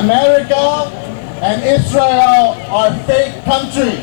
America and Israel are fake countries.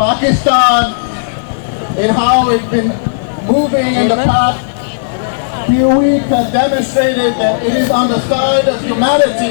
Pakistan, in how it's been moving in the past few weeks, has demonstrated that it is on the side of humanity.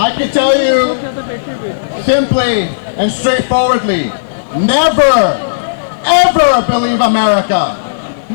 I can tell you simply and straightforwardly, never, ever believe America.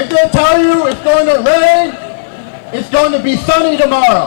If they tell you it's going to rain, it's going to be sunny tomorrow.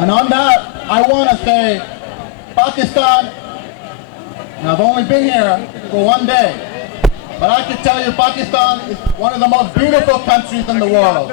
And on that, I want to say, Pakistan, and I've only been here for one day, but I can tell you Pakistan is one of the most beautiful countries in the world.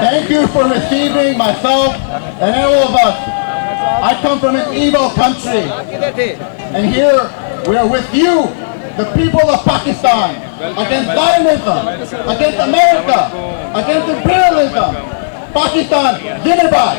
Thank you for receiving myself and all of us. I come from an evil country, and here we are with you, the people of Pakistan, against Zionism, against America, against imperialism. Pakistan, Zindabad.